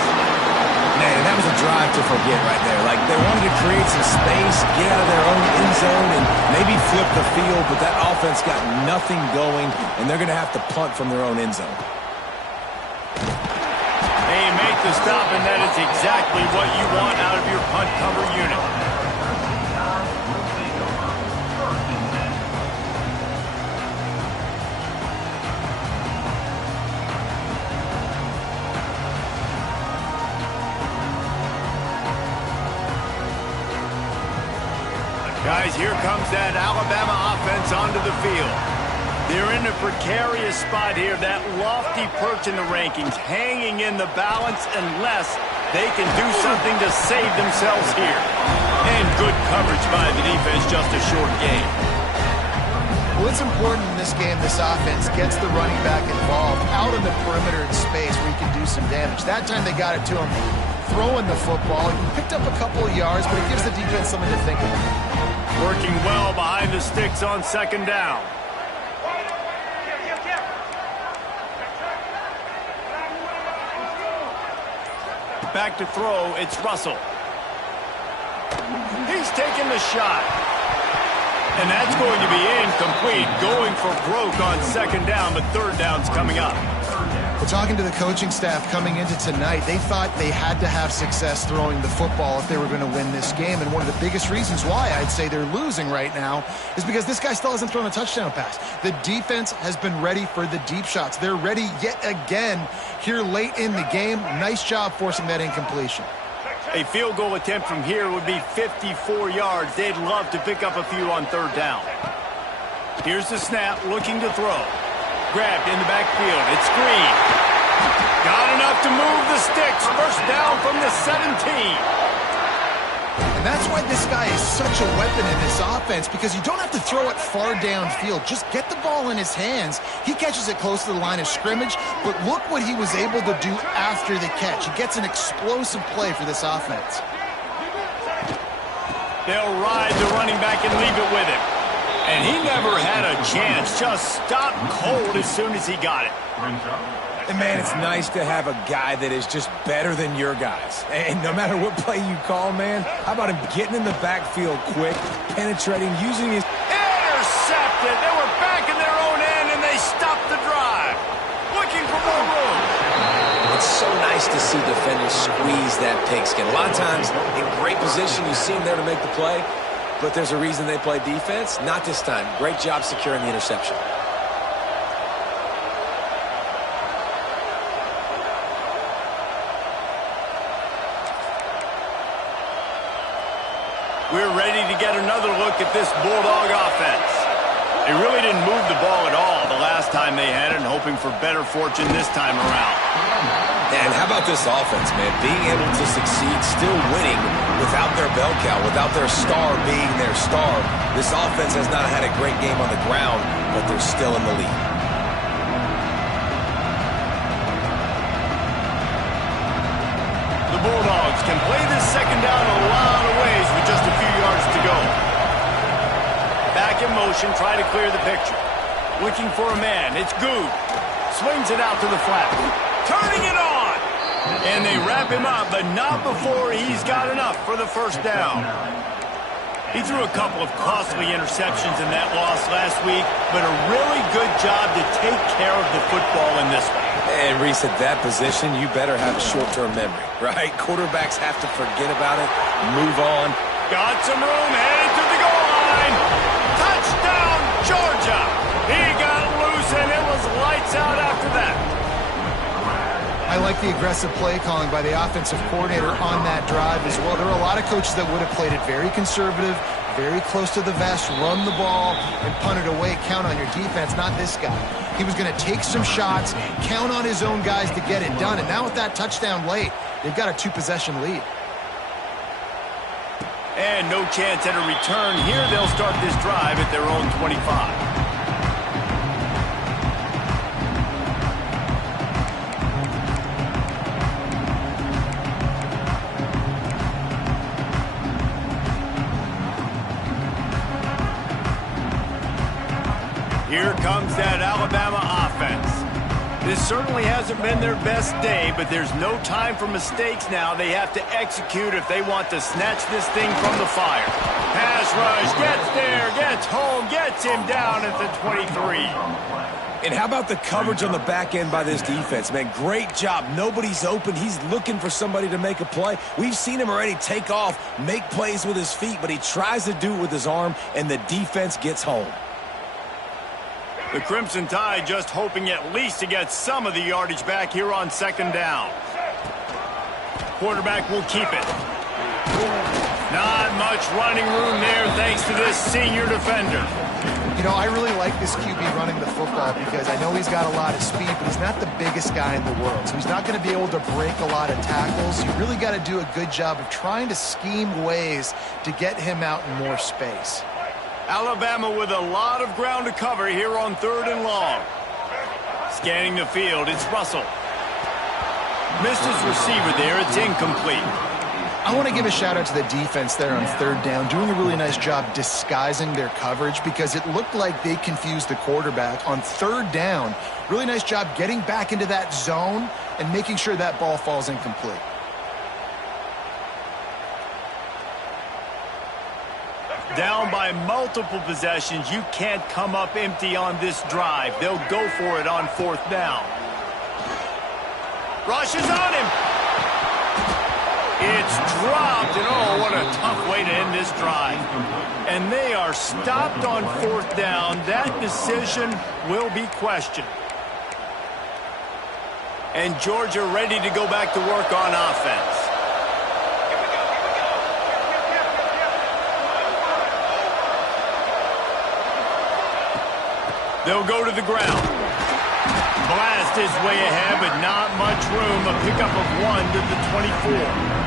Man, that was a drive to forget right there. Like, they wanted to create some space, get out of their own end zone, and maybe flip the field, but that offense got nothing going, and they're going to have to punt from their own end zone. They make the stop, and that is exactly what you want out of your punt cover unit. Guys, here comes that Alabama offense onto the field. They're in a precarious spot here, that lofty perch in the rankings, hanging in the balance unless they can do something to save themselves here. And good coverage by the defense, just a short game. Well, what's important in this game, this offense gets the running back involved out in the perimeter in space where he can do some damage. That time they got it to him throwing the football. He picked up a couple of yards, but it gives the defense something to think about. Working well behind the sticks on second down. Back to throw, it's Russell. He's taking the shot. And that's going to be incomplete. Going for broke on second down, but third down's coming up. Well, talking to the coaching staff coming into tonight, they thought they had to have success throwing the football if they were going to win this game. And one of the biggest reasons why I'd say they're losing right now is because this guy still hasn't thrown a touchdown pass. The defense has been ready for the deep shots. They're ready yet again here late in the game. Nice job forcing that incompletion. A field goal attempt from here would be 54 yards. They'd love to pick up a few on third down. Here's the snap, looking to throw. Grabbed in the backfield. It's Green. Got enough to move the sticks. First down from the 17. And that's why this guy is such a weapon in this offense, because you don't have to throw it far downfield. Just get the ball in his hands. He catches it close to the line of scrimmage, but look what he was able to do after the catch. He gets an explosive play for this offense. They'll ride the running back and leave it with him. And he never had a chance. Just stopped cold as soon as he got it. And, man, it's nice to have a guy that is just better than your guys. And no matter what play you call, man, how about him getting in the backfield quick, penetrating, using his... Intercepted! They were back in their own end, and they stopped the drive. Looking for more room. It's so nice to see defenders squeeze that pigskin. A lot of times, in great position, you see him there to make the play, but there's a reason they play defense. Not this time. Great job securing the interception. We're ready to get another look at this Bulldog offense. They really didn't move the ball at all the last time they had it, and hoping for better fortune this time around. And how about this offense, man? Being able to succeed, still winning without their bell cow, without their star being their star. This offense has not had a great game on the ground, but they're still in the lead. The Bulldogs can play this second down a lot of ways with just a few yards to go. Back in motion, try to clear the picture. Looking for a man, it's Good. Swings it out to the flat. Turning it on! And they wrap him up, but not before he's got enough for the first down. He threw a couple of costly interceptions in that loss last week, but a really good job to take care of the football in this one. And Reese, at that position, you better have a short-term memory, right? Quarterbacks have to forget about it, move on. Got some room, headed to the goal line. Touchdown, Georgia! He got loose, and it was lights out after that. I like the aggressive play calling by the offensive coordinator on that drive as well. There are a lot of coaches that would have played it very conservative, very close to the vest, run the ball, and punt it away. Count on your defense, not this guy. He was going to take some shots, count on his own guys to get it done. And now with that touchdown late, they've got a two-possession lead. And no chance at a return here. They'll start this drive at their own 25. Here comes that Alabama offense. This certainly hasn't been their best day, but there's no time for mistakes now. They have to execute if they want to snatch this thing from the fire. Pass rush, gets there, gets home, gets him down at the 23. And how about the coverage on the back end by this defense, man? Great job. Nobody's open. He's looking for somebody to make a play. We've seen him already take off, make plays with his feet, but he tries to do it with his arm, and the defense gets home. The Crimson Tide just hoping at least to get some of the yardage back here on second down. Quarterback will keep it. Not much running room there thanks to this senior defender. You know, I really like this QB running the football because I know he's got a lot of speed, but he's not the biggest guy in the world. So he's not going to be able to break a lot of tackles. You really got to do a good job of trying to scheme ways to get him out in more space. Alabama with a lot of ground to cover here on 3rd and long. Scanning the field, it's Russell. Missed his receiver there, it's incomplete. I want to give a shout out to the defense there on 3rd down, doing a really nice job disguising their coverage because it looked like they confused the quarterback on 3rd down. Really nice job getting back into that zone and making sure that ball falls incomplete. Down by multiple possessions, you can't come up empty on this drive. They'll go for it on 4th down. Rush is on him. It's dropped, and oh, what a tough way to end this drive. And they are stopped on 4th down. That decision will be questioned. And Georgia ready to go back to work on offense. They'll go to the ground. Blast his way ahead, but not much room. A pickup of 1 to the 24.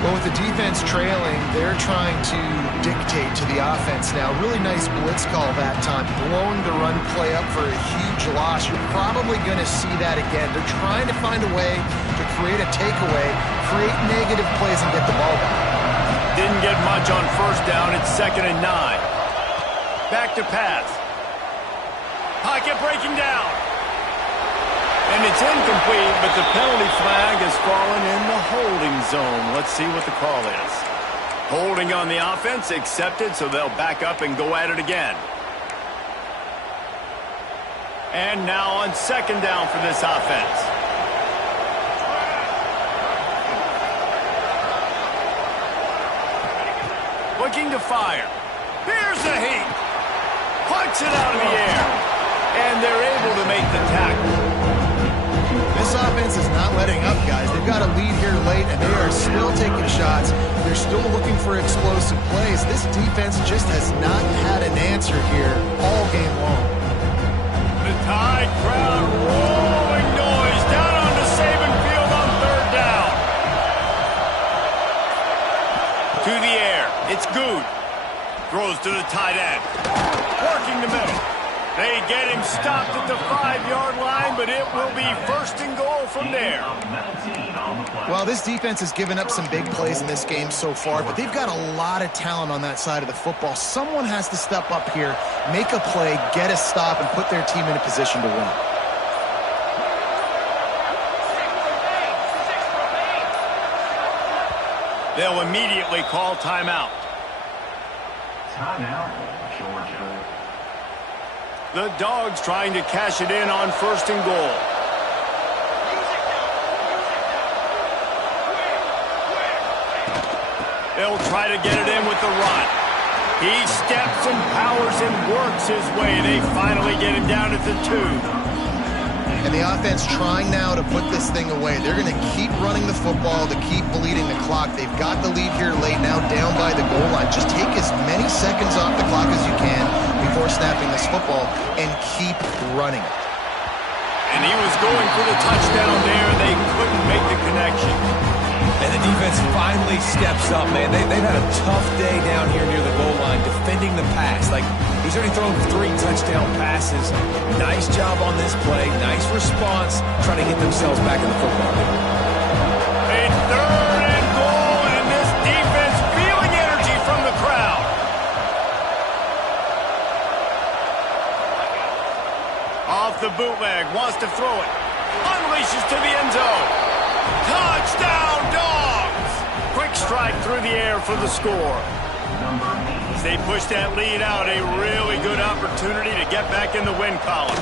Well, with the defense trailing, they're trying to dictate to the offense now. Really nice blitz call that time, blowing the run play up for a huge loss. You're probably going to see that again. They're trying to find a way to create a takeaway, create negative plays, and get the ball back. Didn't get much on 1st down. It's 2nd and 9. Back to pass. Pocket breaking down. And it's incomplete, but the penalty flag has fallen in the holding zone. Let's see what the call is. Holding on the offense, accepted, so they'll back up and go at it again. And now on 2nd down for this offense. Looking to fire. Here's the heat. Punts it out of the air. And they're able to make the tackle. This offense is not letting up, guys. They've got a lead here late, and they are still taking shots. They're still looking for explosive plays. This defense just has not had an answer here all game long. The Tide crowd rolling noise down onto Saban Field on 3rd down. To the air. It's Good. Throws to the tight end. Working the middle. They get him stopped at the 5-yard line, but it will be 1st and goal from there. Well, this defense has given up some big plays in this game so far, but they've got a lot of talent on that side of the football. Someone has to step up here, make a play, get a stop, and put their team in a position to win. They'll immediately call timeout. Timeout, Georgia. The Dogs trying to cash it in on 1st and goal. They'll try to get it in with the run. He steps and powers and works his way. They finally get him down at the 2. And the offense trying now to put this thing away. They're going to keep running the football to keep bleeding the clock. They've got the lead here late, now down by the goal line. Just take as many seconds off the clock as you can before snapping this football and keep running it. And he was going for the touchdown there. They couldn't make the connection. And the defense finally steps up, man. They've had a tough day down here near the goal line defending the pass. Like, he's already thrown 3 touchdown passes. Nice job on this play. Nice response, trying to get themselves back in the football game. A 3rd and goal, and this defense feeling energy from the crowd. Off the bootleg, wants to throw it. Unleashes to the end zone. Touchdown, Dogs! Quick strike through the air for the score. As they push that lead out, a really good opportunity to get back in the win column.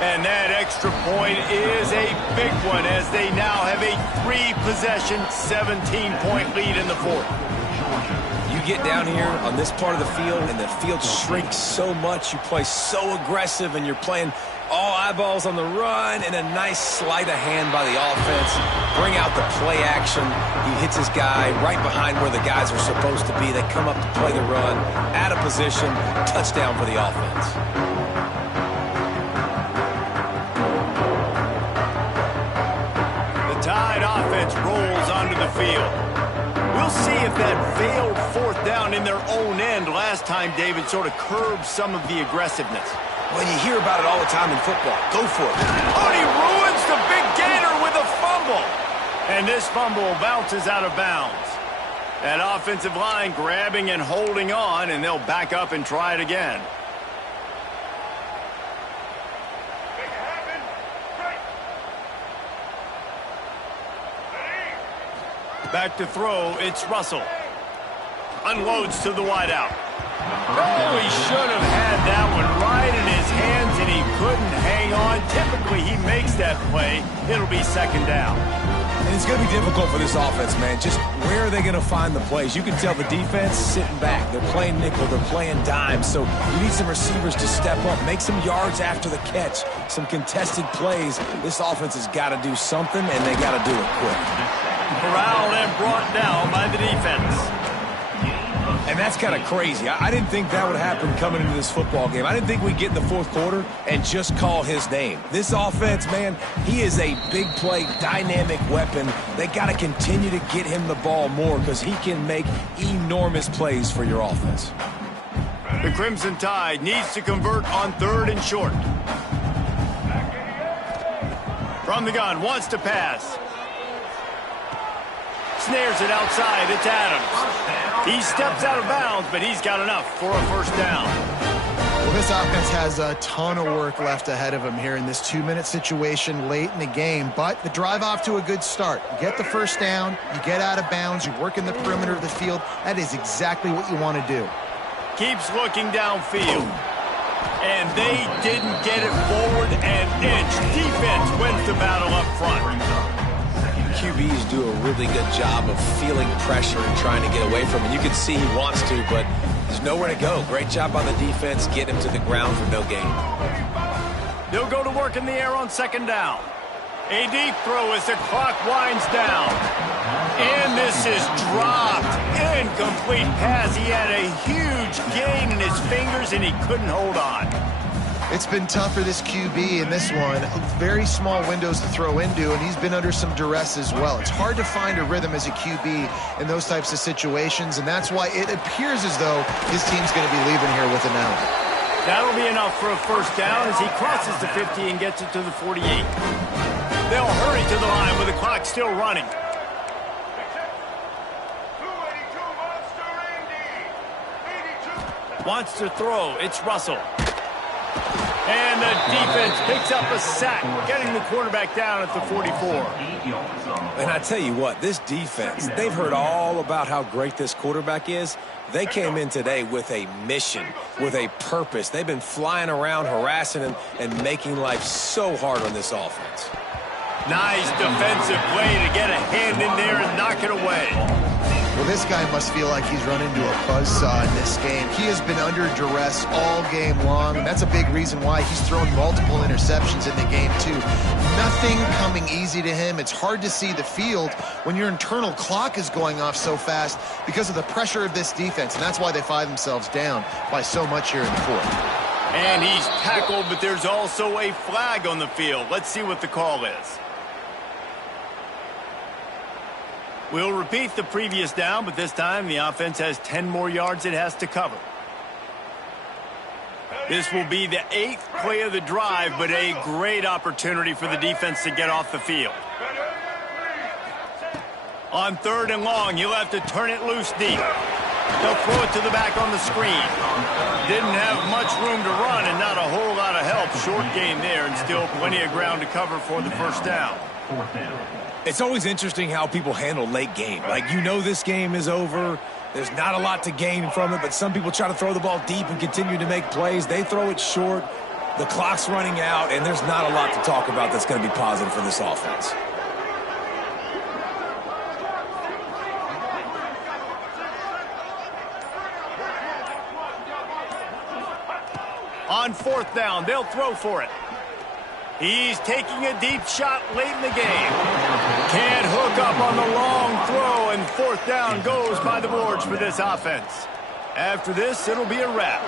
And that extra point is a big one as they now have a 3-possession, 17-point lead in the 4th. You get down here on this part of the field, and the field shrinks so much. You play so aggressive, and you're playing all eyeballs on the run, and a nice sleight of hand by the offense. Bring out the play action. He hits his guy right behind where the guys are supposed to be. They come up to play the run, out of position, touchdown for the offense. The Tide offense rolls onto the field. We'll see if that failed fourth down in their own end last time, David, sort of curbed some of the aggressiveness. Well, you hear about it all the time in football. Go for it. Oh, and he ruins the big gainer with a fumble. And this fumble bounces out of bounds. That offensive line grabbing and holding on, and they'll back up and try it again. Back to throw, it's Russell. Unloads to the wideout. Oh, he should have had that one right in his hands, and he couldn't hang on. Typically, he makes that play. It'll be second down. And it's going to be difficult for this offense, man. Just where are they going to find the plays? You can tell the defense sitting back. They're playing nickel. They're playing dime. So you need some receivers to step up, make some yards after the catch, some contested plays. This offense has got to do something, and they got to do it quick. Corralled and brought down by the defense. And that's kind of crazy. I didn't think that would happen coming into this football game. I didn't think we'd get in the fourth quarter and just call his name. This offense, man, he is a big play, dynamic weapon. They got to continue to get him the ball more because he can make enormous plays for your offense. The Crimson Tide needs to convert on third and short. From the gun, wants to pass. Snares it outside. It's Adams. He steps out of bounds, but he's got enough for a first down. Well, this offense has a ton of work left ahead of him here in this 2-minute situation late in the game, but the drive off to a good start. You get the first down, you get out of bounds, you work in the perimeter of the field. That is exactly what you want to do. Keeps looking downfield. And they didn't get it forward an inch. Defense wins the battle up front. QBs do a really good job of feeling pressure and trying to get away from it. You can see he wants to, but there's nowhere to go. Great job on the defense, getting him to the ground for no gain. They'll go to work in the air on second down. A deep throw as the clock winds down. And this is dropped. Incomplete pass. He had a huge gain in his fingers, and he couldn't hold on. It's been tough for this QB in this one. Very small windows to throw into, and he's been under some duress as well. It's hard to find a rhythm as a QB in those types of situations, and that's why it appears as though his team's going to be leaving here with an out. That'll be enough for a first down as he crosses the 50 and gets it to the 48. They'll hurry to the line with the clock still running. Wants to throw. It's Russell. And the defense picks up a sack, getting the quarterback down at the 44. And I tell you what, this defense, they've heard all about how great this quarterback is. They came in today with a mission, with a purpose. They've been flying around, harassing him, and making life so hard on this offense. Nice defensive play to get a hand in there and knock it away. Well, this guy must feel like he's run into a buzzsaw in this game. He has been under duress all game long, and that's a big reason why he's thrown multiple interceptions in the game, too. Nothing coming easy to him. It's hard to see the field when your internal clock is going off so fast because of the pressure of this defense, and that's why they find themselves down by so much here in the fourth. And he's tackled, but there's also a flag on the field. Let's see what the call is. We'll repeat the previous down, but this time the offense has 10 more yards it has to cover. This will be the 8th play of the drive, but a great opportunity for the defense to get off the field. On third and long, he'll have to turn it loose deep. They'll throw it to the back on the screen. Didn't have much room to run and not a whole lot of help. Short gain there and still plenty of ground to cover for the first down. It's always interesting how people handle late game. Like, you know this game is over. There's not a lot to gain from it, but some people try to throw the ball deep and continue to make plays. They throw it short. The clock's running out, and there's not a lot to talk about that's going to be positive for this offense. On fourth down, they'll throw for it. He's taking a deep shot late in the game. Can't hook up on the long throw, and fourth down goes by the boards for this offense. After this, it'll be a wrap.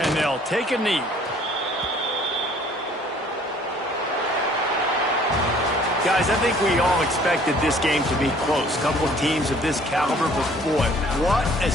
And they'll take a knee. Guys, I think we all expected this game to be close. Couple teams of this caliber, but boy, what a